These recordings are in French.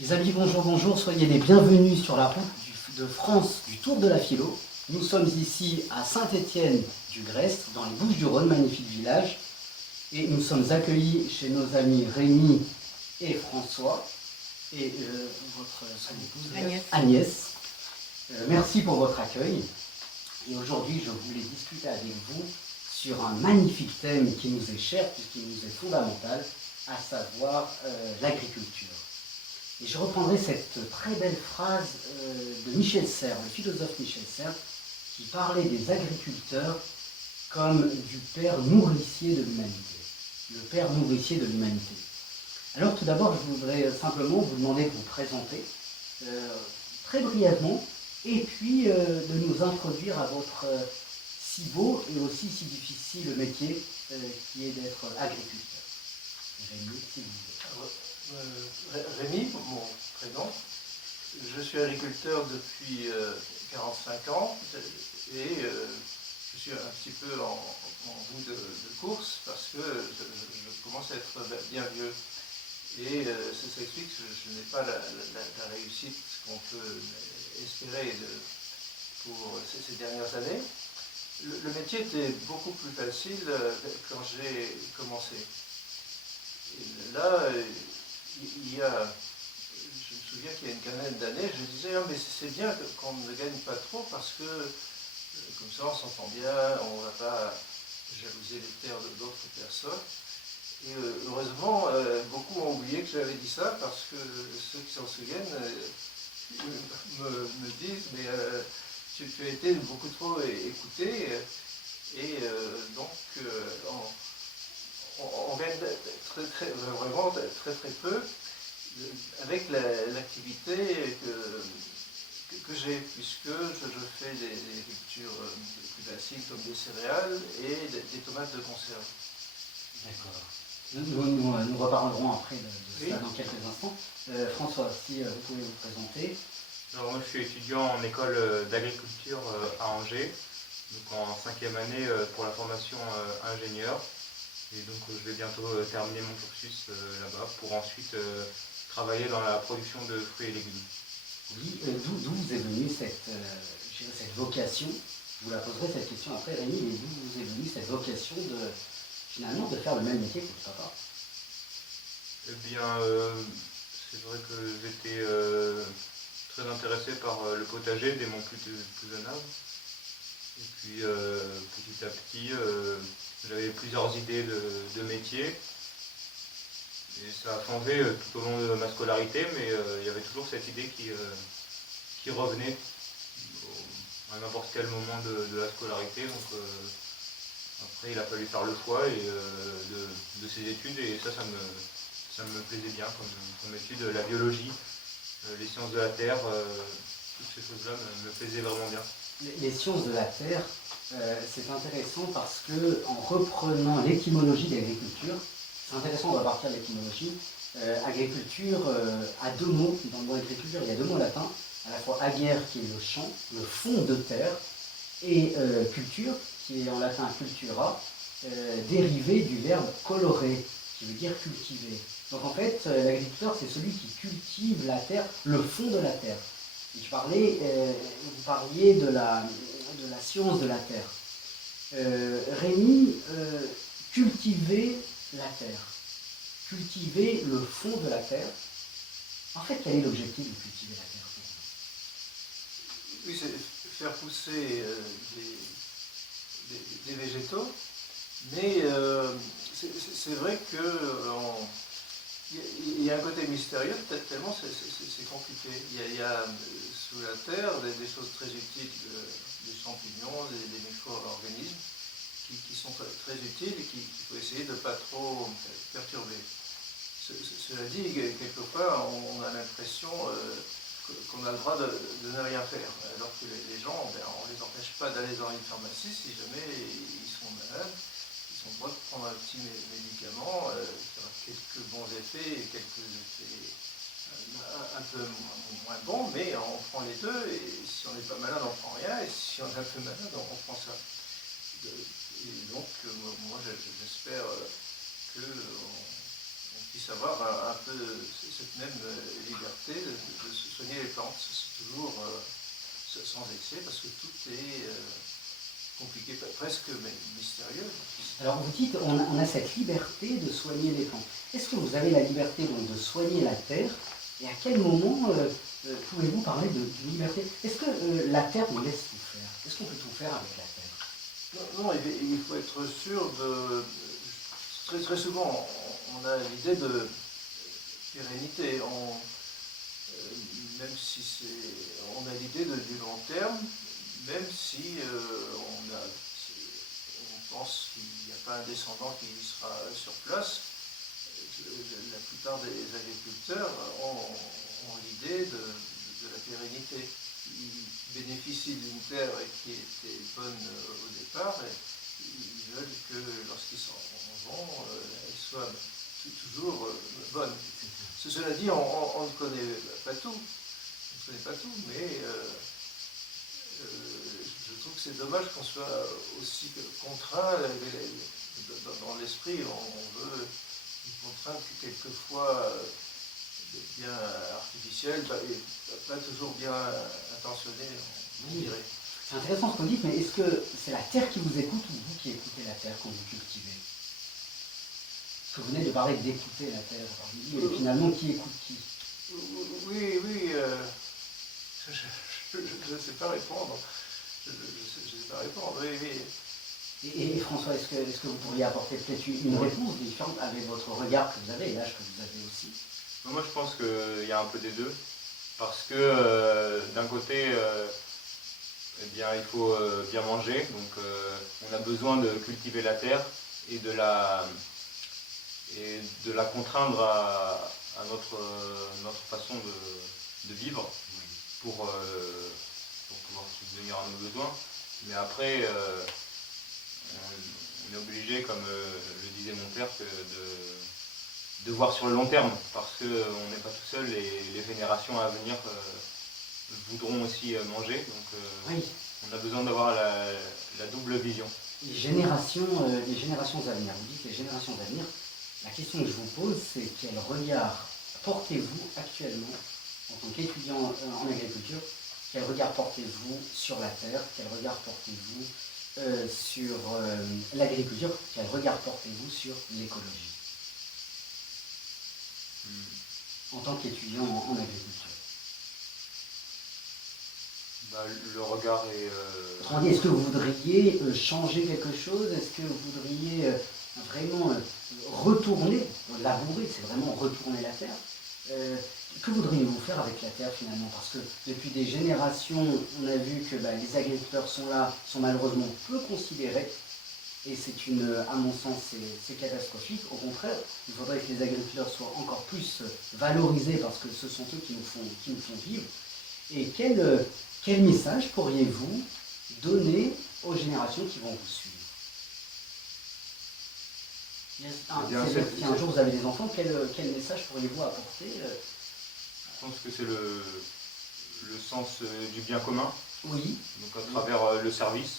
Les amis, bonjour, bonjour, soyez les bienvenus sur la route de France du Tour de la Philo. Nous sommes ici à Saint-Étienne-du-Grèce, dans les Bouches-du-Rhône, magnifique village. Et nous sommes accueillis chez nos amis Rémi et François, et son épouse Agnès. Merci pour votre accueil. Et aujourd'hui, je voulais discuter avec vous sur un magnifique thème qui nous est cher, puisqu'il nous est fondamental, à savoir l'agriculture. Et je reprendrai cette très belle phrase de Michel Serres, le philosophe Michel Serres, qui parlait des agriculteurs comme du père nourricier de l'humanité. Le père nourricier de l'humanité. Alors tout d'abord, je voudrais simplement vous demander de vous présenter très brièvement, et puis de nous introduire à votre si beau et aussi si difficile métier qui est d'être agriculteur. Rémi, si vous voulez. Rémi, mon prénom. Je suis agriculteur depuis 45 ans et je suis un petit peu en bout de course parce que je commence à être bien vieux. Et ça explique que je n'ai pas la réussite qu'on peut espérer pour ces dernières années. Le métier était beaucoup plus facile quand j'ai commencé. Et là, je me souviens qu'il y a une quinzaine d'années, je disais mais c'est bien qu'on ne gagne pas trop parce que comme ça on s'entend bien, on ne va pas jalouser les terres d'autres personnes. Et heureusement, beaucoup ont oublié que j'avais dit ça parce que ceux qui s'en souviennent me disent mais tu as été beaucoup trop écouté et donc on gagne vraiment très peu avec l'activité que j'ai, puisque je fais des cultures plus classiques comme des céréales et des tomates de conserve. D'accord. Nous reparlerons après de ça dans quelques instants. François, si vous pouvez vous présenter. Alors, moi, je suis étudiant en école d'agriculture à Angers, donc en 5e année pour la formation ingénieur. Et donc je vais bientôt terminer mon cursus là-bas pour ensuite travailler dans la production de fruits et légumes. Oui, d'où vous est venue cette vocation? Je vous la poserai cette question après, Rémi, mais d'où vous est venue cette vocation finalement de faire le même métier que votre papa? Eh bien, c'est vrai que j'étais très intéressé par le potager dès mon plus jeune âge. Et puis petit à petit, j'avais plusieurs idées de métier. Et ça a changé tout au long de ma scolarité, mais il y avait toujours cette idée qui revenait à n'importe quel moment de la scolarité. Donc après, il a fallu faire le choix de ces études, et ça me plaisait bien comme étude. La biologie, les sciences de la terre, toutes ces choses-là me plaisaient vraiment bien. Les sciences de la terre, c'est intéressant parce que en reprenant l'étymologie d'agriculture, c'est intéressant, on va partir de l'étymologie. Agriculture a deux mots, dans le mot agriculture, il y a deux mots latins, à la fois ager qui est le champ, le fond de terre, et culture qui est en latin cultura, dérivé du verbe colorer, qui veut dire cultiver. Donc en fait, l'agriculteur, c'est celui qui cultive la terre, le fond de la terre. Et vous parliez de la science de la terre. Rémi, cultiver la terre, cultiver le fond de la terre. En fait, quel est l'objectif de cultiver la terre? Oui, c'est faire pousser des végétaux, mais c'est vrai qu'il y a un côté mystérieux, tellement c'est compliqué. Il y a sous la terre des choses très utiles, des champignons, des micro-organismes qui sont très utiles et qu'il faut essayer de ne pas trop perturber. Cela dit, quelquefois, on a l'impression qu'on a le droit de ne rien faire, alors que les gens, on ne les empêche pas d'aller dans une pharmacie si jamais ils sont malades. Ils ont le droit de prendre un petit médicament qui aura quelques bons effets et quelques effets un peu moins bons, mais on prend les deux, et si on n'est pas malade, on ne prend rien, et si on est un peu malade, on prend ça. Et donc, moi, j'espère qu'on puisse avoir un peu cette même liberté fréquente. C'est toujours sans excès parce que tout est compliqué, presque mais mystérieux. Alors vous dites, on a cette liberté de soigner les plantes. Est-ce que vous avez la liberté donc de soigner la terre? Et à quel moment pouvez-vous parler de liberté? Est-ce que la terre vous laisse tout faire? Est-ce qu'on peut tout faire avec la terre? Non, il faut être sûr de... Très souvent, on a l'idée de pérennité. Même si on a l'idée du long terme, même si on pense qu'il n'y a pas un descendant qui sera sur place, la plupart des agriculteurs ont l'idée de la pérennité. Ils bénéficient d'une terre qui était bonne au départ et ils veulent que lorsqu'ils s'en vont, elle soit toujours bonne. Cela dit, on ne connaît pas tout. On ne connaît pas tout, mais je trouve que c'est dommage qu'on soit aussi contraint. Dans l'esprit, on veut une contrainte quelquefois bien artificielle et pas toujours bien intentionnée, on dirait. C'est intéressant ce qu'on dit, mais est-ce que c'est la terre qui vous écoute ou vous qui écoutez la terre quand vous cultivez? Parce que vous venez de parler d'écouter la terre. Alors, et finalement, qui écoute qui? Oui, je ne sais pas répondre. Je ne sais pas répondre, oui. Et François, est-ce que vous pourriez apporter peut-être une réponse différente avec votre regard que vous avez et l'âge que vous avez aussi? Moi, je pense qu'il y a un peu des deux. Parce que d'un côté, eh bien, il faut bien manger. Donc, on a besoin de cultiver la terre et de la contraindre à notre façon de vivre pour pouvoir subvenir à nos besoins. Mais après, on est obligé, comme le disait mon père, de voir sur le long terme, parce qu'on n'est pas tout seul et les générations à venir voudront aussi manger. Donc Oui. on a besoin d'avoir la double vision. Les générations à venir, vous dites les générations à venir, la question que je vous pose, c'est quel regard portez-vous actuellement en tant qu'étudiant en agriculture? Quel regard portez-vous sur la terre? Quel regard portez-vous sur l'agriculture? Quel regard portez-vous sur l'écologie en tant qu'étudiant en agriculture? Le regard est... Autrement dit, est-ce que vous voudriez changer quelque chose? Est-ce que vous voudriez vraiment retourner, labourer, c'est vraiment retourner la terre? Que voudriez-vous faire avec la terre finalement? Parce que depuis des générations, on a vu que les agriculteurs sont malheureusement peu considérés. Et à mon sens, c'est catastrophique. Au contraire, il faudrait que les agriculteurs soient encore plus valorisés parce que ce sont eux qui nous font vivre. Et quel message pourriez-vous donner aux générations qui vont vous suivre? Si un jour vous avez des enfants, quel message pourriez-vous apporter? Je pense que c'est le sens du bien commun. Oui. Donc à travers le service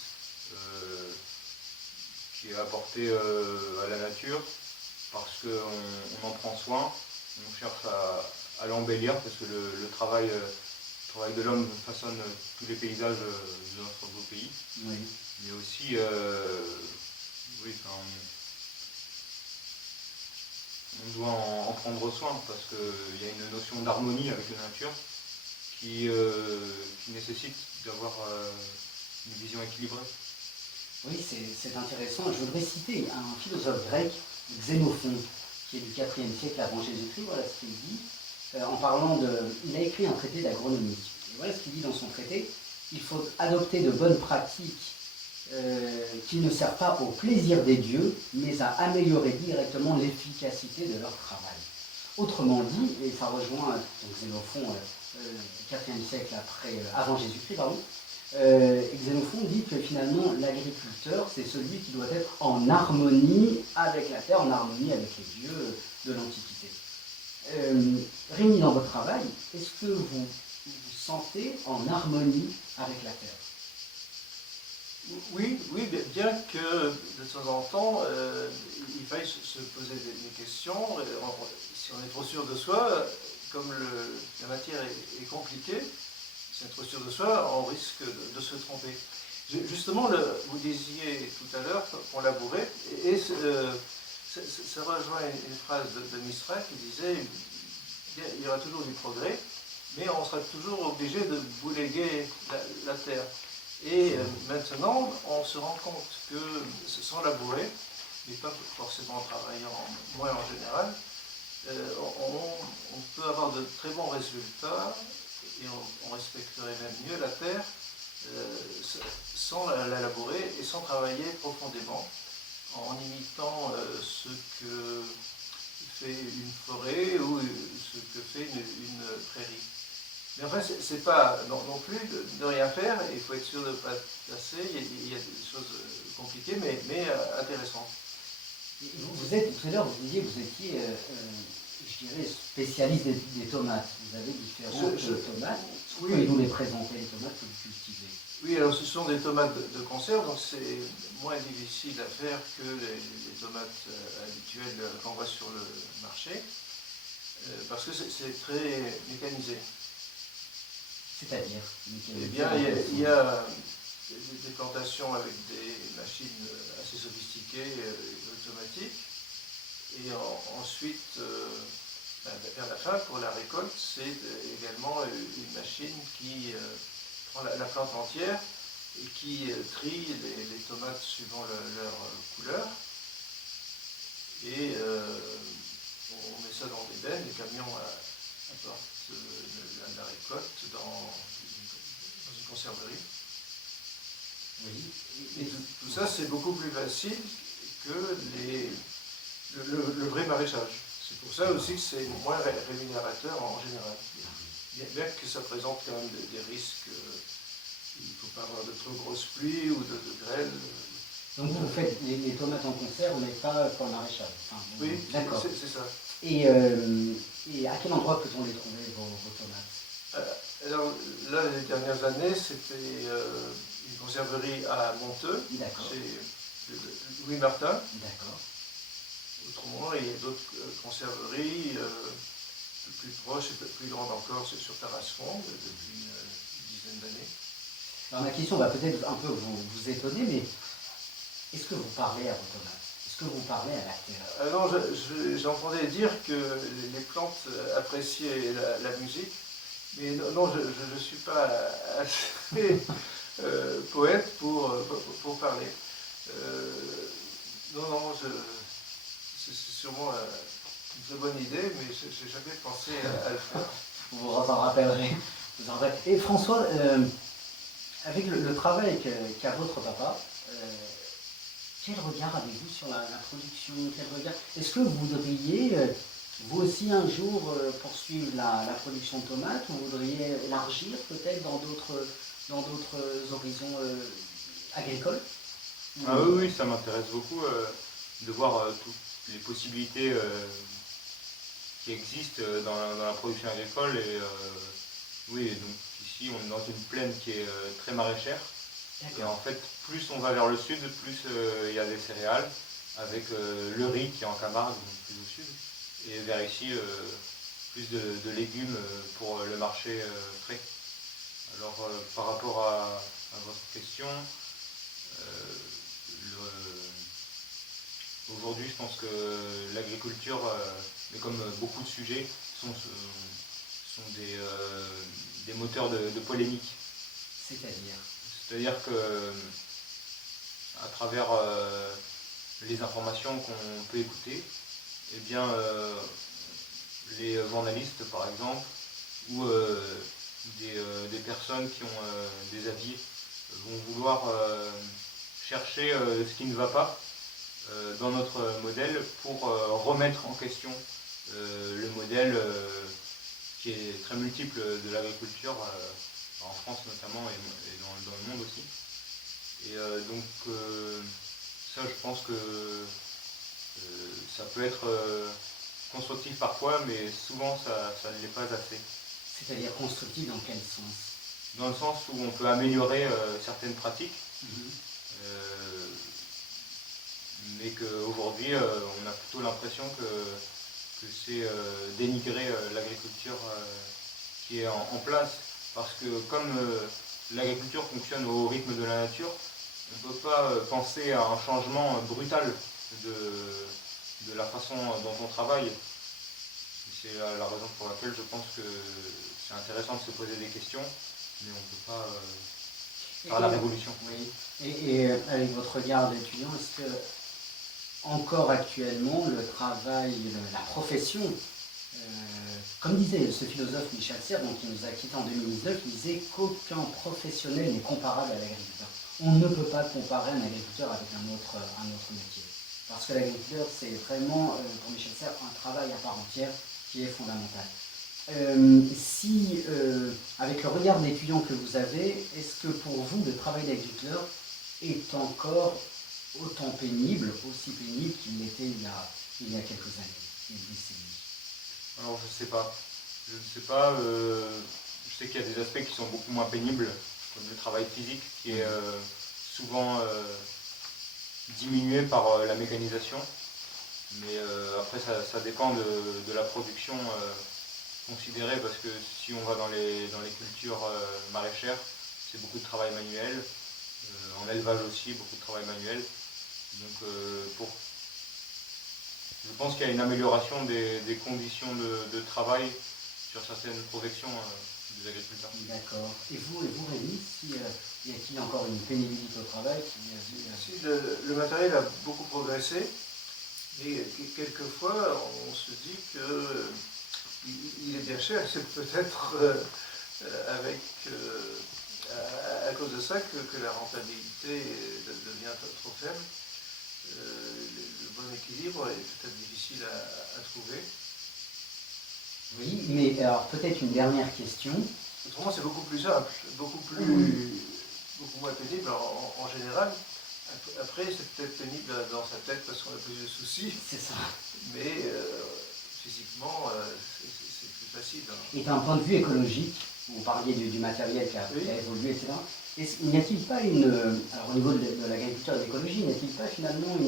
qui est apporté à la nature, parce qu'on en prend soin, on cherche à l'embellir, parce que le travail de l'homme façonne tous les paysages de notre beau pays. Oui. Mais aussi, on doit en prendre soin, parce qu'il y a une notion d'harmonie avec la nature qui nécessite d'avoir une vision équilibrée. Oui, c'est intéressant. Je voudrais citer un philosophe grec, Xénophon, qui est du IVe siècle avant Jésus-Christ. Voilà ce qu'il dit. Il a écrit un traité d'agronomie. Et voilà ce qu'il dit dans son traité. Il faut adopter de bonnes pratiques qui ne servent pas au plaisir des dieux, mais à améliorer directement l'efficacité de leur travail. Autrement dit, et ça rejoint Xénophon, IVe siècle avant Jésus-Christ, Xénophon dit que finalement l'agriculteur, c'est celui qui doit être en harmonie avec la terre, en harmonie avec les dieux de l'Antiquité. Rémi, dans votre travail, est-ce que vous vous sentez en harmonie avec la terre? Oui, bien que de temps en temps, il faille se poser des questions. Si on est trop sûr de soi, comme la matière est compliquée, c'est trop sûr de soi, on risque de se tromper. Justement, vous disiez tout à l'heure qu'on labourait, et ça rejoint une phrase de Misra qui disait il y aura toujours du progrès, mais on sera toujours obligé de bouléguer la terre. Et maintenant, on se rend compte que sans labourer, mais pas forcément en travaillant moins en général, on peut avoir de très bons résultats et on respecterait même mieux la terre sans la labourer et sans travailler profondément, en imitant ce que fait une forêt ou ce que fait une prairie. Mais enfin, c'est pas non plus de rien faire, il faut être sûr de ne pas passer, il y a des choses compliquées mais intéressantes. Vous êtes, tout à l'heure, vous disiez que vous étiez, je dirais, spécialiste des tomates. Vous avez différentes tomates. Oui. Pouvez-vous les présenter, les tomates que vous cultivez? Oui, alors ce sont des tomates de conserve, donc c'est moins difficile à faire que les tomates habituelles qu'on voit sur le marché, parce que c'est très mécanisé. C'est-à-dire? Eh bien, il y a des plantations avec des machines assez sophistiquées et automatiques, et ensuite, vers la fin, pour la récolte, c'est également une machine qui prend la plante entière et qui trie les tomates suivant leur couleur. Et on met ça dans des bennes, les camions apportent la récolte dans une conserverie. Oui. Et tout ça, c'est beaucoup plus facile que le vrai maraîchage. C'est pour ça aussi que c'est moins rémunérateur en général. Bien que ça présente quand même des risques, il ne faut pas avoir de trop grosses pluies ou de grêle. Donc vous faites les tomates en conserve, mais pas pour le maraîchage. Enfin, Oui, d'accord. C'est ça. Et à quel endroit peut-on les trouver, vos tomates? Alors là, les dernières années, c'était une conserverie à Monteux, chez Louis Martin. D'accord. Autrement, il y a d'autres conserveries plus proches et plus grandes encore sur Tarascon depuis une dizaine d'années. Alors ma question va peut-être un peu vous étonner, mais est-ce que vous parlez à vos tomates? Est-ce que vous parlez à la terre? Non, j'entendais dire que les plantes appréciaient la musique, mais non, je ne suis pas assez poète pour parler. Non, c'est sûrement une très bonne idée, mais je n'ai jamais pensé à le faire. Vous vous en rappellerez. Et François, avec le travail qu'a votre papa, quel regard avez-vous sur la production? Est-ce que vous voudriez, vous aussi un jour, poursuivre la production de tomates, ou vous voudriez élargir peut-être dans d'autres horizons agricoles? Ah oui, ça m'intéresse beaucoup de voir toutes les possibilités qui existent dans la production agricole. Et oui, donc ici on est dans une plaine qui est très maraîchère. Et en fait, plus on va vers le sud, plus il y a des céréales, avec le riz qui est en Camargue, donc plus au sud. Et vers ici, plus de légumes pour le marché frais. Alors par rapport à votre question, aujourd'hui je pense que l'agriculture, mais comme beaucoup de sujets, sont des moteurs de polémique. C'est-à-dire que à travers les informations qu'on peut écouter, eh bien, les journalistes par exemple, ou des personnes qui ont des avis vont vouloir chercher ce qui ne va pas dans notre modèle pour remettre en question le modèle qui est très multiple de l'agriculture, en France notamment et dans le monde aussi. Et donc ça, je pense que ça peut être constructif parfois, mais souvent ça ne l'est pas assez. C'est-à-dire constructif dans quel sens? Dans le sens où on peut améliorer certaines pratiques, mais qu'aujourd'hui on a plutôt l'impression que que c'est dénigrer l'agriculture qui est en place. Parce que comme l'agriculture fonctionne au rythme de la nature, on ne peut pas penser à un changement brutal de la façon dont on travaille. C'est la raison pour laquelle je pense que c'est intéressant de se poser des questions, mais on ne peut pas faire la révolution. Oui. Et avec votre regard d'étudiant, est-ce que encore actuellement le travail, la profession, comme disait ce philosophe Michel Serres, donc qui nous a quittés en 2019, il disait qu'aucun professionnel n'est comparable à l'agriculteur. On ne peut pas comparer un agriculteur avec un autre métier. Parce que l'agriculteur, c'est vraiment, pour Michel Serres, un travail à part entière qui est fondamental. Avec le regard d'étudiant que vous avez, est-ce que pour vous, le travail d'agriculteur est encore autant pénible, aussi pénible qu'il l'était il y a quelques années, une décennie? Alors je ne sais pas. Je ne sais pas. Je sais qu'il y a des aspects qui sont beaucoup moins pénibles, comme le travail physique, qui est souvent diminué par la mécanisation. Mais après, ça dépend de la production considérée, parce que si on va dans les cultures maraîchères, c'est beaucoup de travail manuel. En élevage aussi, beaucoup de travail manuel. Donc je pense qu'il y a une amélioration des conditions de travail sur certaines professions des agriculteurs. D'accord. Et vous Rémi, y a-t-il encore une pénibilité au travail Si, le matériel a beaucoup progressé, mais quelquefois on se dit qu'il est bien cher. C'est peut-être à cause de ça que la rentabilité devient trop faible. Le bon équilibre est peut-être difficile à trouver. Oui, mais alors peut-être une dernière question. Autrement, c'est beaucoup plus simple, beaucoup moins pénible en général. Après, c'est peut-être pénible dans sa tête parce qu'on a plus de soucis. C'est ça. Mais physiquement, c'est plus facile. Et d'un point de vue écologique, vous parliez du matériel qui a évolué, etc. N'y a-t-il pas alors au niveau de l'agriculture et de l'écologie, n'y a-t-il pas finalement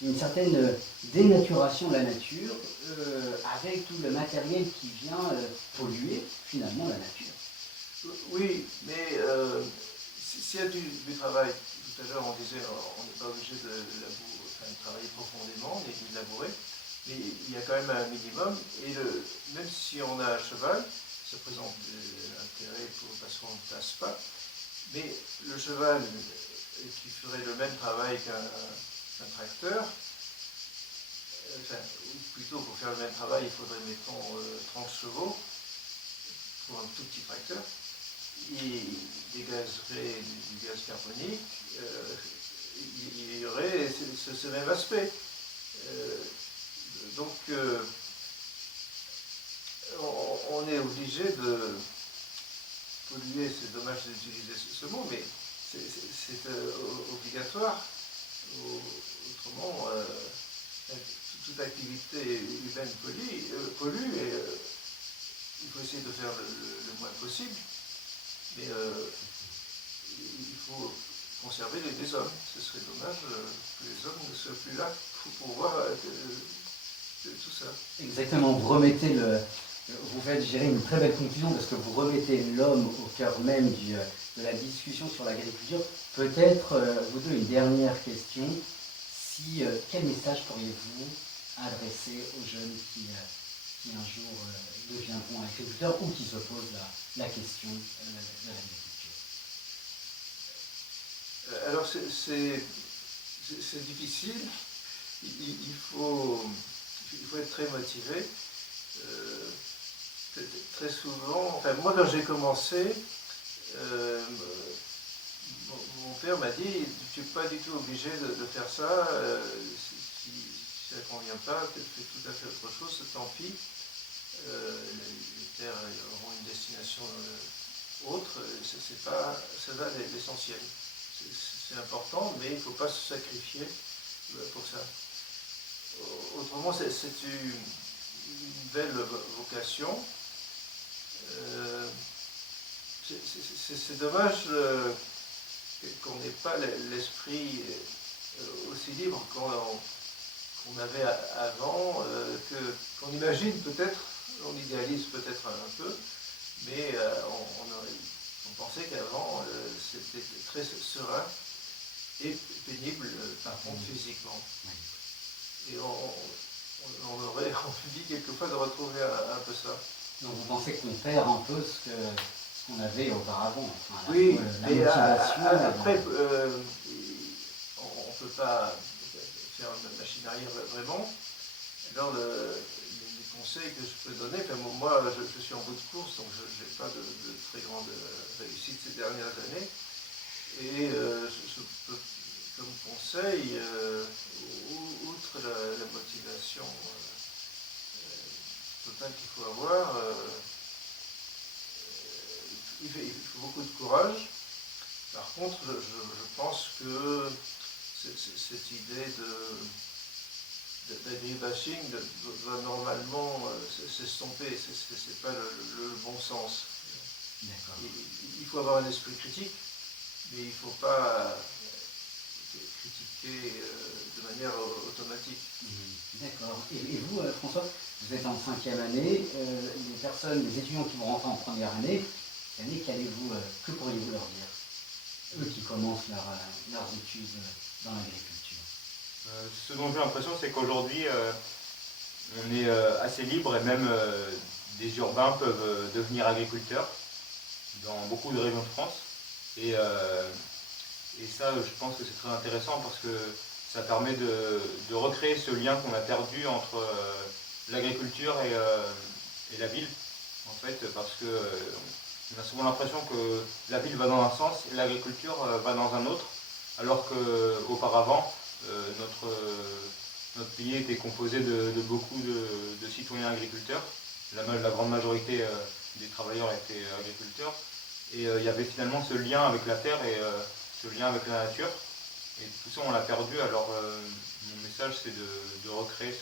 une certaine dénaturation de la nature avec tout le matériel qui vient polluer finalement la nature? Oui, mais s'il y a du travail, tout à l'heure on disait on n'est pas obligé de travailler profondément ni de labourer, mais il y a quand même un minimum, et même si on a un cheval, ça présente l'intérêt parce qu'on ne passe pas, mais le cheval qui ferait le même travail qu'un tracteur, ou plutôt pour faire le même travail, il faudrait, mettons, 30 chevaux pour un tout petit tracteur. Il dégagerait du gaz carbonique, il y aurait ce même aspect. Donc, on est obligé de polluer, c'est dommage d'utiliser ce mot, mais c'est obligatoire. Autrement, toute activité humaine pollue, et il faut essayer de faire le moins possible, mais il faut conserver les hommes. Ce serait dommage que les hommes ne soient plus là pour voir tout ça. Exactement, vous faites, je dirais, une très belle conclusion parce que vous remettez l'homme au cœur même de la discussion sur l'agriculture. Peut-être, vous deux, une dernière question. Quel message pourriez-vous adresser aux jeunes qui un jour deviendront agriculteurs ou qui se posent la question de l'agriculture? Alors c'est difficile, il faut être très motivé. Très souvent, moi quand j'ai commencé, mon père m'a dit tu n'es pas du tout obligé de faire ça, si ça ne convient pas, tu fais tout à fait autre chose, tant pis. Les terres auront une destination autre, c'est pas ça l'essentiel. C'est important, mais il ne faut pas se sacrifier pour ça. Autrement, c'est une belle vocation. C'est dommage qu'on n'ait pas l'esprit aussi libre qu'on avait avant, qu'on imagine peut-être, on idéalise peut-être un peu, mais on pensait qu'avant c'était très serein et pénible, par contre physiquement. Et on aurait envie quelquefois de retrouver un peu ça. Donc vous pensez qu'on perd un peu ce qu'on avait auparavant, enfin, Oui, la mais motivation. après, on ne peut pas faire une machine arrière vraiment. Alors, les conseils que je peux donner, enfin, moi je suis en bout de course, donc je n'ai pas de très grande réussite ces dernières années. Et je peux, comme conseil, outre la motivation totale qu'il faut avoir, il faut beaucoup de courage. Par contre, je pense que cette idée d'agribashing doit normalement s'estomper. C'est pas le bon sens. Il faut avoir un esprit critique, mais il ne faut pas critiquer de manière automatique. D'accord. Et vous, François, vous êtes en 5e année. Les étudiants qui vont rentrer en première année, que pourriez-vous leur dire? Eux qui commencent leurs études dans l'agriculture. Ce dont j'ai l'impression, c'est qu'aujourd'hui, on est assez libre et même des urbains peuvent devenir agriculteurs dans beaucoup de régions de France. Et ça, je pense que c'est très intéressant parce que ça permet de recréer ce lien qu'on a perdu entre l'agriculture et la ville, en fait, parce que on a souvent l'impression que la ville va dans un sens et l'agriculture va dans un autre, alors qu'auparavant, notre pays était composé de beaucoup de citoyens agriculteurs. La grande majorité des travailleurs étaient agriculteurs. Et il y avait finalement ce lien avec la terre et ce lien avec la nature. Et tout ça, on l'a perdu. Alors, mon message, c'est de recréer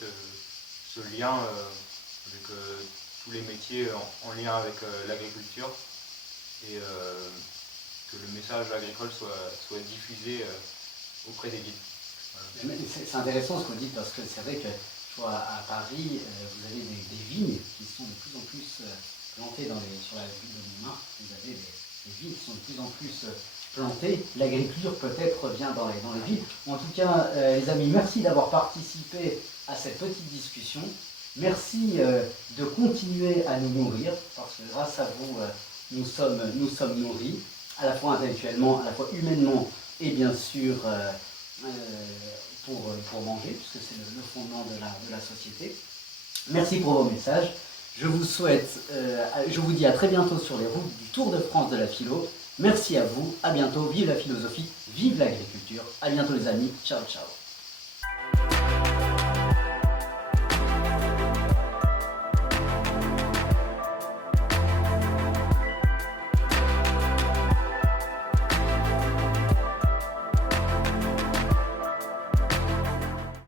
ce lien avec tous les métiers en lien avec l'agriculture. Et que le message agricole soit diffusé auprès des villes. Voilà. C'est intéressant ce que vous dites parce que c'est vrai que je vois à Paris, vous avez des vignes qui sont de plus en plus plantées sur la ville de Montmartre. Vous avez des vignes qui sont de plus en plus plantées. L'agriculture peut-être vient dans les villes. En tout cas, les amis, merci d'avoir participé à cette petite discussion. Merci de continuer à nous nourrir parce que grâce à vous, nous sommes nourris, à la fois intellectuellement, à la fois humainement et bien sûr pour manger, puisque c'est le fondement de la société. Merci pour vos messages. Je vous dis à très bientôt sur les routes du Tour de France de la philo. Merci à vous, à bientôt, vive la philosophie, vive l'agriculture. À bientôt les amis, ciao ciao.